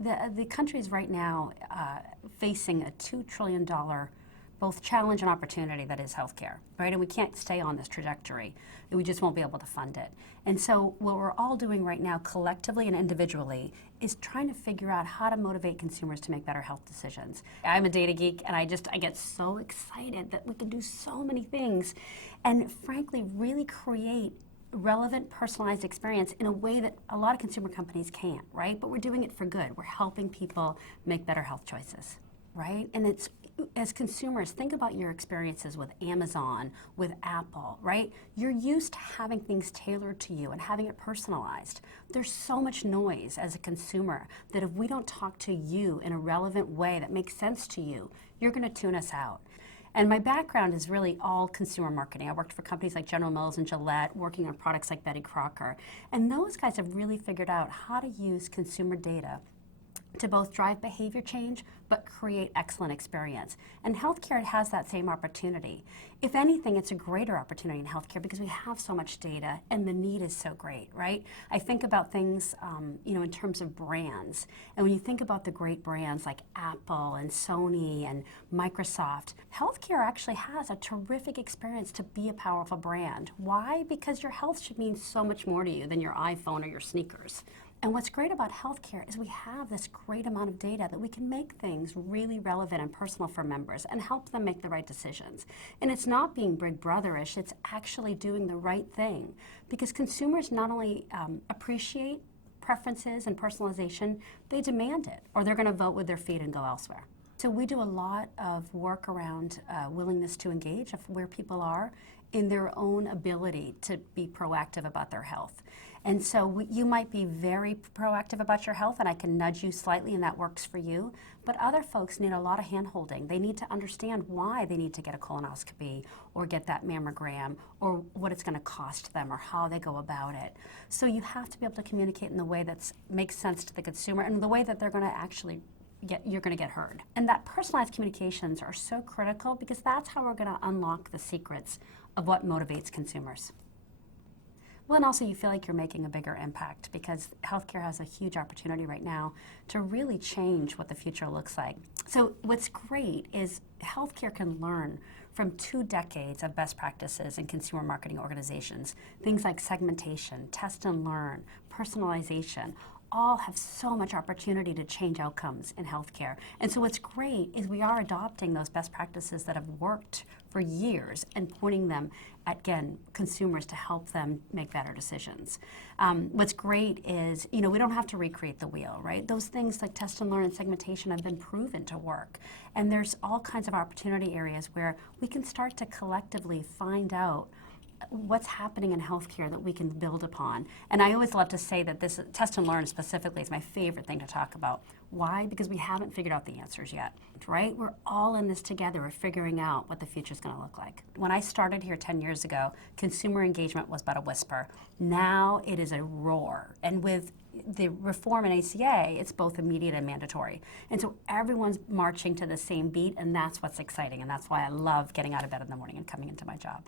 The country is right now facing a $2 trillion both challenge and opportunity that is healthcare, right? And we can't stay on this trajectory. We just won't be able to fund it. And so what we're all doing right now collectively and individually is trying to figure out how to motivate consumers to make better health decisions. I'm a data geek and I get so excited that we can do so many things and frankly really create relevant, personalized experience in a way that a lot of consumer companies can't, right? But we're doing it for good. We're helping people make better health choices, right? And it's, as consumers, think about your experiences with Amazon, with Apple, right? You're used to having things tailored to you and having it personalized. There's so much noise as a consumer that if we don't talk to you in a relevant way that makes sense to you, you're going to tune us out. And my background is really all consumer marketing. I worked for companies like General Mills and Gillette, working on products like Betty Crocker. And those guys have really figured out how to use consumer data to both drive behavior change, but create excellent experience. And healthcare has that same opportunity. If anything, it's a greater opportunity in healthcare because we have so much data and the need is so great, right? I think about things, in terms of brands. And when you think about the great brands like Apple and Sony and Microsoft, healthcare actually has a terrific experience to be a powerful brand. Why? Because your health should mean so much more to you than your iPhone or your sneakers. And what's great about healthcare is we have this great amount of data that we can make things really relevant and personal for members and help them make the right decisions. And it's not being Big Brother-ish, it's actually doing the right thing. Because consumers not only appreciate preferences and personalization, they demand it, or they're going to vote with their feet and go elsewhere. So we do a lot of work around willingness to engage, of where people are in their own ability to be proactive about their health. And so you might be very proactive about your health and I can nudge you slightly and that works for you, but other folks need a lot of hand-holding. They need to understand why they need to get a colonoscopy or get that mammogram or what it's going to cost them or how they go about it. So you have to be able to communicate in the way that makes sense to the consumer and the way that they're going to actually you're going to get heard. And that personalized communications are so critical because that's how we're going to unlock the secrets of what motivates consumers. Well, and also you feel like you're making a bigger impact because healthcare has a huge opportunity right now to really change what the future looks like. So what's great is healthcare can learn from 2 decades of best practices in consumer marketing organizations. Things like segmentation, test and learn, personalization, all have so much opportunity to change outcomes in healthcare. And so what's great is we are adopting those best practices that have worked for years and pointing them at, again, consumers to help them make better decisions. What's great is, we don't have to recreate the wheel, right? Those things like test and learn and segmentation have been proven to work. And there's all kinds of opportunity areas where we can start to collectively find out what's happening in healthcare that we can build upon. And I always love to say that this test and learn specifically is my favorite thing to talk about. Why? Because we haven't figured out the answers yet, right? We're all in this together. We're figuring out what the future's going to look like. When I started here 10 years ago, consumer engagement was but a whisper. Now it is a roar. And with the reform in ACA, it's both immediate and mandatory. And so everyone's marching to the same beat, and that's what's exciting. And that's why I love getting out of bed in the morning and coming into my job.